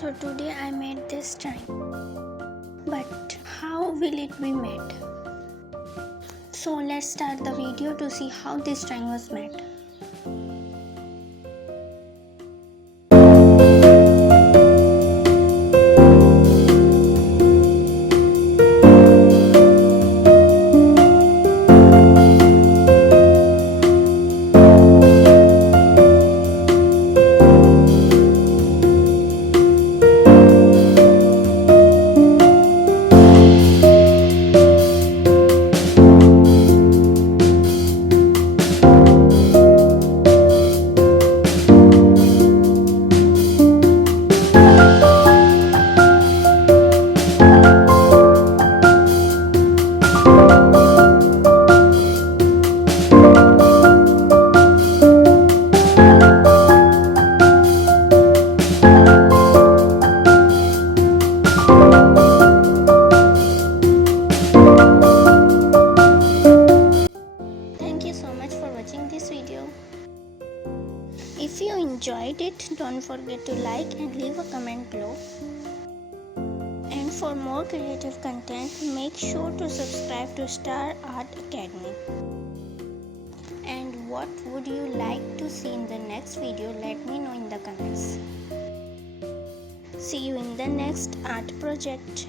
So today I made this drawing, but how will it be made? So let's start the video to see how this drawing was made. Thank you so much for watching this video. If you enjoyed it, don't forget to like and leave a comment below. And for more creative content, make sure to subscribe to Star Art Academy. And what would you like to see in the next video? Let me know in the comments. See you in the next art project.